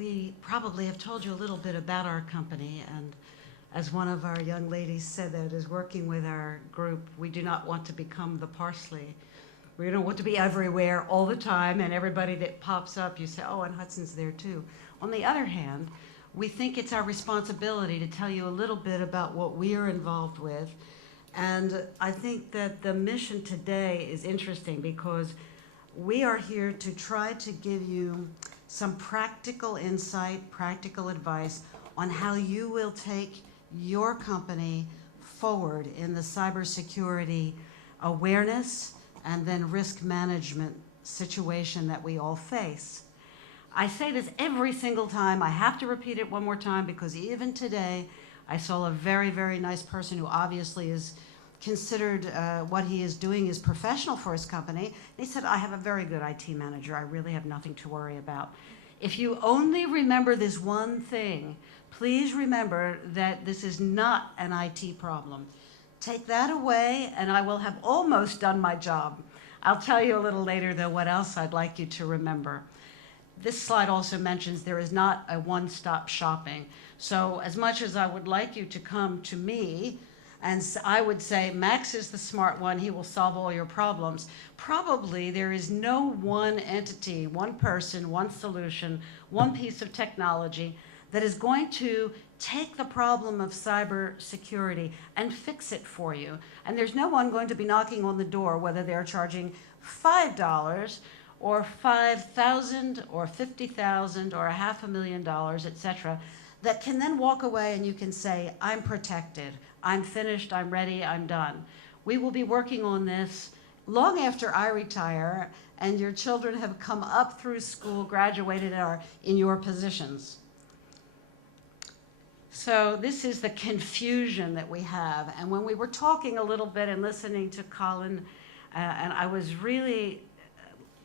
we probably have told you a little bit about our company, and as one of our young ladies said that is working with our group, we do not want to become the parsley. We don't want to be everywhere all the time, and everybody that pops up, you say, oh, and Hudson's there too. On the other hand, we think it's our responsibility to tell you a little bit about what we are involved with. And I think that the mission today is interesting because we are here to try to give you some practical insight, practical advice on how you will take your company forward in the cybersecurity awareness and then risk management situation that we all face. I say this every single time. I have to repeat it one more time because even today I saw a very, very nice person who obviously is considered what he is doing is professional for his company. And he said, I have a very good IT manager. I really have nothing to worry about. If you only remember this one thing, please remember that this is not an IT problem. Take that away and I will have almost done my job. I'll tell you a little later though what else I'd like you to remember. This slide also mentions there is not a one-stop shopping. So as much as I would like you to come to me, and I would say Max is the smart one, he will solve all your problems. Probably there is no one entity, one person, one solution, one piece of technology that is going to take the problem of cybersecurity and fix it for you. And there's no one going to be knocking on the door, whether they're charging $5 or $5,000 or $50,000 or $500,000, etc., that can then walk away and you can say, I'm protected, I'm finished, I'm ready, I'm done. We will be working on this long after I retire and your children have come up through school, graduated, and are in your positions. So this is the confusion that we have. And when we were talking a little bit and listening to Colin, and I was really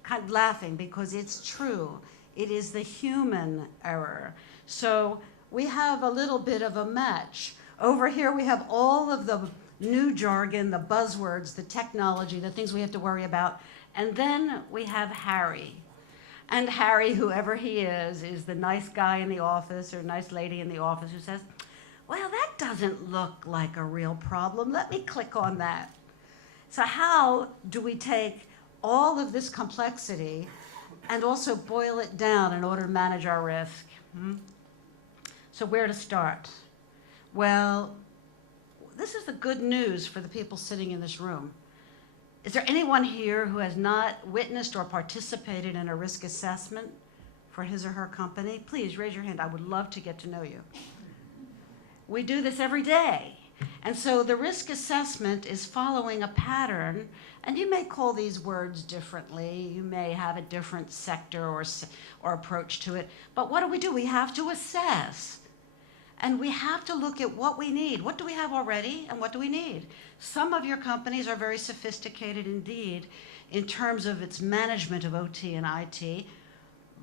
kind of laughing because it's true. It is the human error. So we have a little bit of a match. Over here we have all of the new jargon, the buzzwords, the technology, the things we have to worry about. And then we have Harry. And Harry, whoever he is the nice guy in the office or nice lady in the office who says, well, that doesn't look like a real problem. Let me click on that. So how do we take all of this complexity and also boil it down in order to manage our risk? So where to start? Well, this is the good news for the people sitting in this room. Is there anyone here who has not witnessed or participated in a risk assessment for his or her company? Please raise your hand. I would love to get to know you. We do this every day. And so the risk assessment is following a pattern, and you may call these words differently. You may have a different sector or approach to it. But what do? We have to assess. And we have to look at what we need. What do we have already and what do we need? Some of your companies are very sophisticated indeed in terms of its management of OT and IT.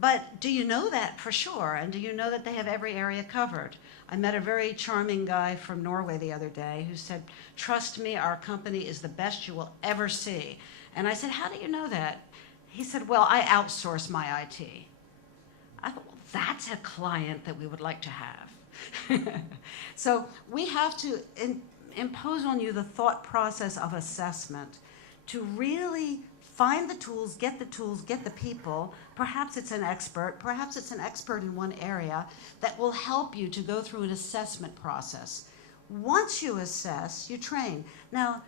But do you know that for sure? And do you know that they have every area covered? I met a very charming guy from Norway the other day who said, trust me, our company is the best you will ever see. And I said, how do you know that? He said, well, I outsource my IT. I thought, well, that's a client that we would like to have. So we have to impose on you the thought process of assessment to really find the tools, get the people. Perhaps it's an expert in one area that will help you to go through an assessment process. Once you assess, you train. Now,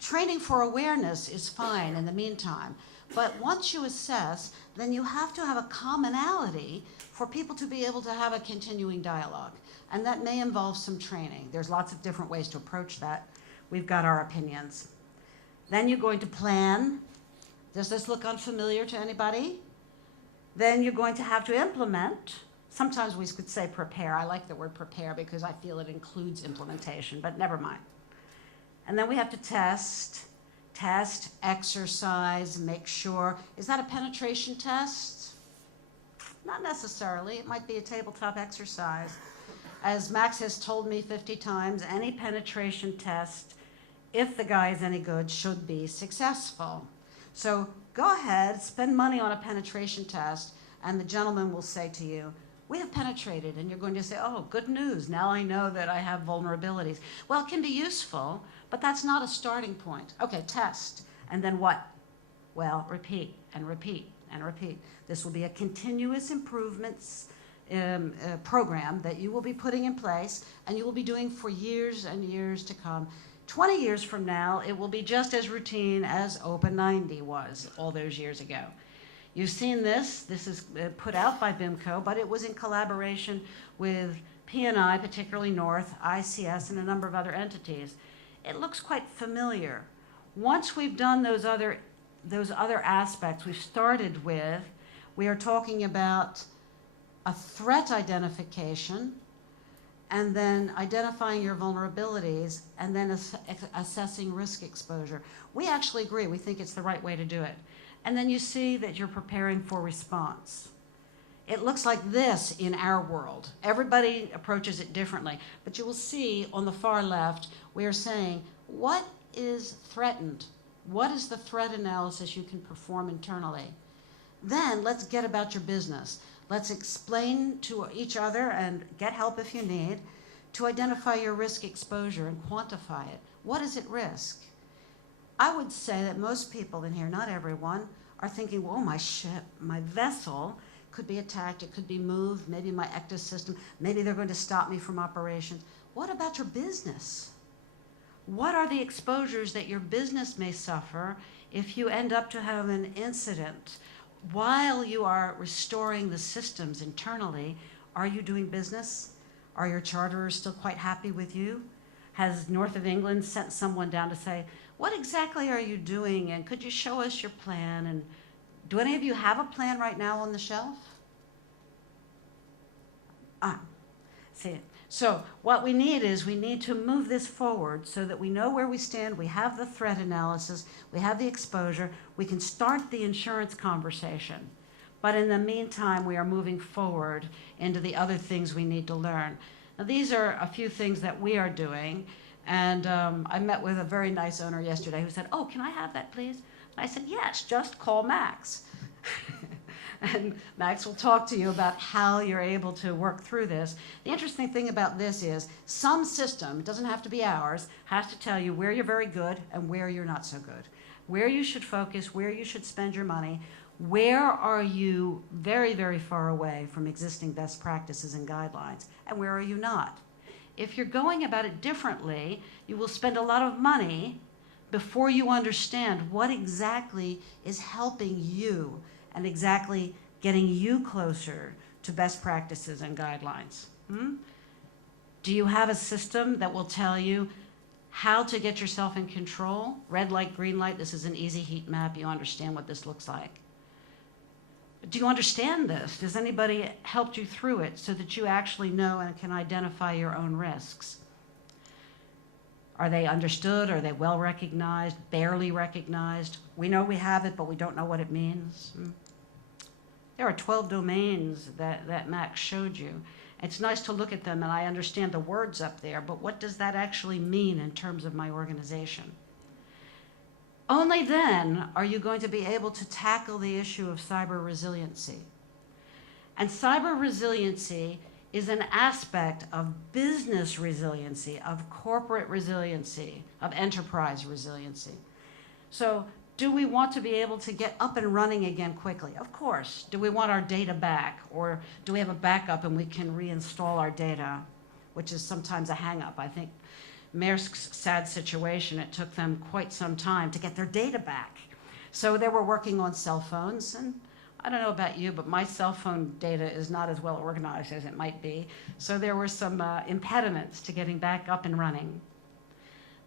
training for awareness is fine in the meantime, but once you assess, then you have to have a commonality for people to be able to have a continuing dialogue. And that may involve some training. There's lots of different ways to approach that. We've got our opinions. Then you're going to plan. Does this look unfamiliar to anybody? Then you're going to have to implement. Sometimes we could say prepare. I like the word prepare because I feel it includes implementation, but never mind. And then we have to test, exercise, make sure. Is that a penetration test? Not necessarily. It might be a tabletop exercise. As Max has told me 50 times, any penetration test, if the guy is any good, should be successful. So go ahead, spend money on a penetration test, and the gentleman will say to you, We have penetrated, and you're going to say, oh, good news, now I know that I have vulnerabilities. Well, it can be useful, but that's not a starting point. Okay, test, and then what? Well, repeat and repeat and repeat. This will be a continuous improvements program that you will be putting in place, and you will be doing for years and years to come. 20 years from now, it will be just as routine as Open 90 was all those years ago. You've seen this. This is put out by BIMCO, but it was in collaboration with P&I, particularly North, ICS, and a number of other entities. It looks quite familiar. Once we've done those other aspects we've started with, we are talking about a threat identification, and then identifying your vulnerabilities, and then assessing risk exposure. We actually agree. We think it's the right way to do it. And then you see that you're preparing for response. It looks like this in our world. Everybody approaches it differently. But you will see on the far left, we are saying, what is threatened? What is the threat analysis you can perform internally? Then let's get about your business. Let's explain to each other, and get help if you need, to identify your risk exposure and quantify it. What is at risk? I would say that most people in here, not everyone, are thinking, well, my ship, my vessel could be attacked, it could be moved, maybe my ECTA system, maybe they're going to stop me from operations. What about your business? What are the exposures that your business may suffer if you end up to have an incident? While you are restoring the systems internally, are you doing business? Are your charterers still quite happy with you? Has North of England sent someone down to say, what exactly are you doing, and could you show us your plan? And do any of you have a plan right now on the shelf? See, so what we need is we need to move this forward so that we know where we stand, we have the threat analysis, we have the exposure, we can start the insurance conversation. But in the meantime, we are moving forward into the other things we need to learn. Now, these are a few things that we are doing. And I met with a very nice owner yesterday who said, oh, can I have that, please? And I said, yes, just call Max. And Max will talk to you about how you're able to work through this. The interesting thing about this is some system, it doesn't have to be ours, has to tell you where you're very good and where you're not so good, where you should focus, where you should spend your money, where are you very, very far away from existing best practices and guidelines, and where are you not. If you're going about it differently, you will spend a lot of money before you understand what exactly is helping you and exactly getting you closer to best practices and guidelines. Do you have a system that will tell you how to get yourself in control? Red light, green light, this is an easy heat map. You understand what this looks like. Do you understand this? Does anybody help you through it so that you actually know and can identify your own risks? Are they understood? Are they well recognized? Barely recognized? We know we have it, but we don't know what it means. There are 12 domains that Max showed you. It's nice to look at them, and I understand the words up there, but what does that actually mean in terms of my organization? Only then are you going to be able to tackle the issue of cyber resiliency. And cyber resiliency is an aspect of business resiliency, of corporate resiliency, of enterprise resiliency. So do we want to be able to get up and running again quickly? Of course. Do we want our data back? Or do we have a backup and we can reinstall our data, which is sometimes a hang-up. I think Maersk's sad situation, it took them quite some time to get their data back. So they were working on cell phones, and I don't know about you, but my cell phone data is not as well organized as it might be. So there were some impediments to getting back up and running.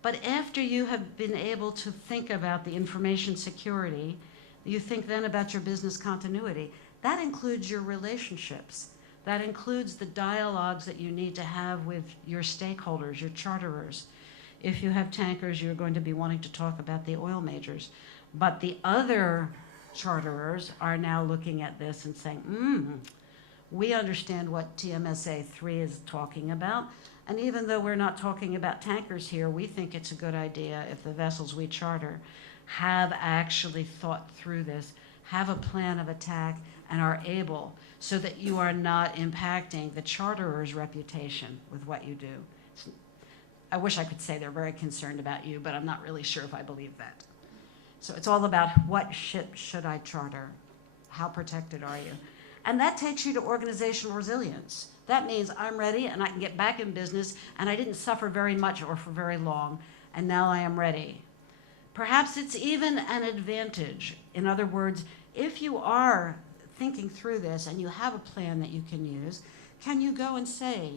But after you have been able to think about the information security, you think then about your business continuity. That includes your relationships. That includes the dialogues that you need to have with your stakeholders, your charterers. If you have tankers, you're going to be wanting to talk about the oil majors. But the other charterers are now looking at this and saying, we understand what TMSA 3 is talking about. And even though we're not talking about tankers here, we think it's a good idea if the vessels we charter have actually thought through this, have a plan of attack, and are able, so that you are not impacting the charterer's reputation with what you do. I wish I could say they're very concerned about you, but I'm not really sure if I believe that. So it's all about what ship should I charter? How protected are you? And that takes you to organizational resilience. That means I'm ready and I can get back in business and I didn't suffer very much or for very long, and now I am ready. Perhaps it's even an advantage. In other words, if you are thinking through this and you have a plan that you can use, can you go and say,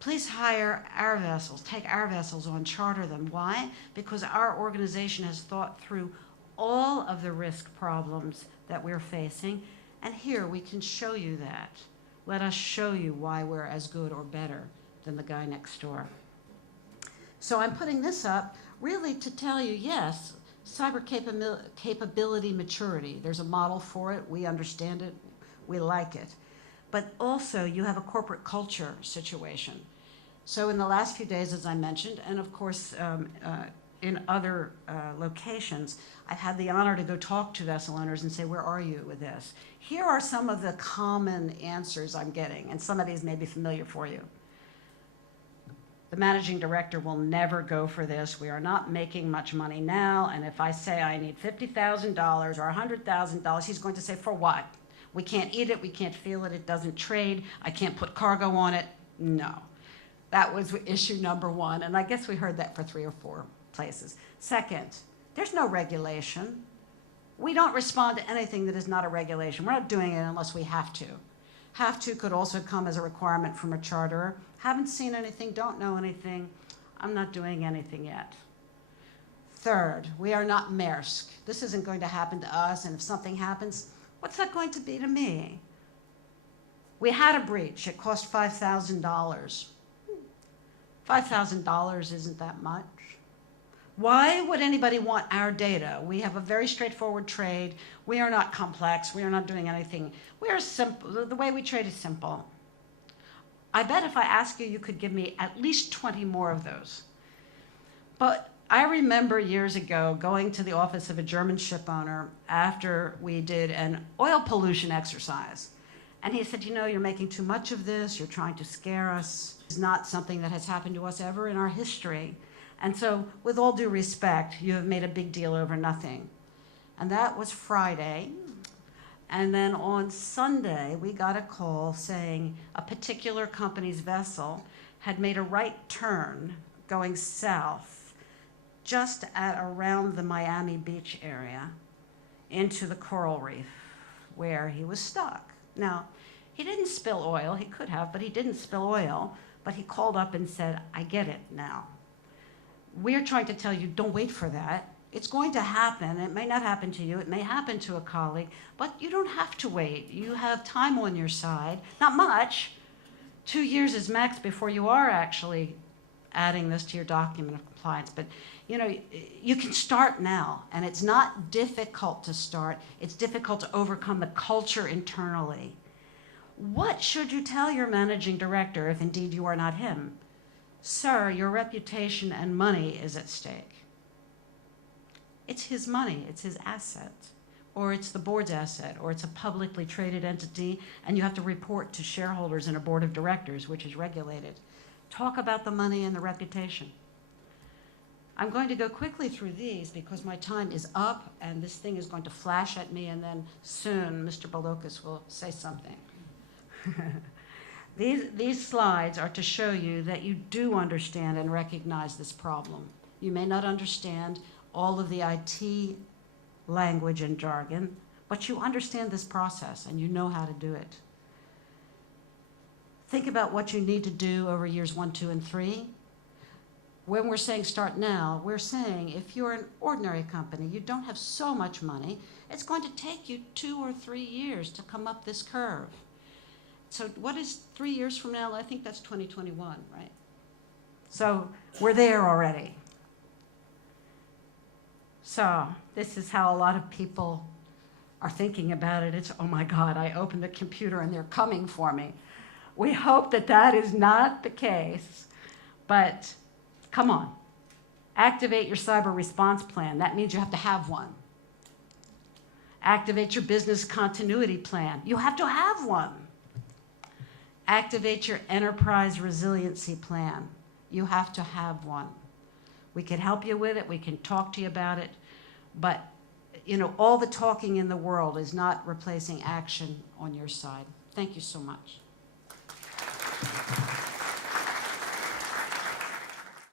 please hire our vessels, take our vessels on, charter them. Why? Because our organization has thought through all of the risk problems that we're facing, and here we can show you that. Let us show you why we're as good or better than the guy next door. So I'm putting this up really to tell you, yes, cyber capability maturity. There's a model for it. We understand it. We like it. But also you have a corporate culture situation. So in the last few days, as I mentioned, and of course in other locations, I've had the honor to go talk to vessel owners and say, where are you with this? Here are some of the common answers I'm getting, and some of these may be familiar for you. The managing director will never go for this. We are not making much money now, and if I say I need $50,000 or $100,000, he's going to say, for what? We can't eat it, we can't feel it, it doesn't trade, I can't put cargo on it. No. That was issue number one, and I guess we heard that for 3 or 4 places. Second, there's no regulation. We don't respond to anything that is not a regulation. We're not doing it unless we have to. Have to could also come as a requirement from a charterer. Haven't seen anything, don't know anything. I'm not doing anything yet. Third, we are not Maersk. This isn't going to happen to us, and if something happens, what's that going to be to me? We had a breach. It cost $5,000. $5,000 isn't that much. Why would anybody want our data? We have a very straightforward trade. We are not complex. We are not doing anything. We are simple. The way we trade is simple. I bet if I ask you, you could give me at least 20 more of those. But I remember years ago going to the office of a German ship owner after we did an oil pollution exercise. And he said, you know, you're making too much of this. You're trying to scare us. It's not something that has happened to us ever in our history. And so, with all due respect, you have made a big deal over nothing. And that was Friday. And then on Sunday, we got a call saying a particular company's vessel had made a right turn going south just at around the Miami Beach area into the coral reef where he was stuck. Now, he didn't spill oil. He could have, but he didn't spill oil. But he called up and said, I get it now. We're trying to tell you, don't wait for that. It's going to happen. It may not happen to you. It may happen to a colleague, but you don't have to wait. You have time on your side. Not much. 2 years is max before you are actually adding this to your document of compliance. But you know, you can start now, and it's not difficult to start. It's difficult to overcome the culture internally. What should you tell your managing director if indeed you are not him? Sir, your reputation and money is at stake. It's his money, it's his asset, or it's the board's asset, or it's a publicly traded entity, and you have to report to shareholders and a board of directors, which is regulated. Talk about the money and the reputation. I'm going to go quickly through these because my time is up, and this thing is going to flash at me, and then soon Mr. Balokas will say something. These slides are to show you that you do understand and recognize this problem. You may not understand all of the IT language and jargon, but you understand this process and you know how to do it. Think about what you need to do over years 1, 2, and 3. When we're saying start now, we're saying if you're an ordinary company, you don't have so much money, it's going to take you 2 or 3 years to come up this curve. So what is 3 years from now? I think that's 2021, right? So we're there already. So this is how a lot of people are thinking about it. It's, oh my God, I opened the computer and they're coming for me. We hope that that is not the case, but come on. Activate your cyber response plan. That means you have to have one. Activate your business continuity plan. You have to have one. Activate your enterprise resiliency plan. You have to have one. We can help you with it. We can talk to you about it. But, you know, all the talking in the world is not replacing action on your side. Thank you so much.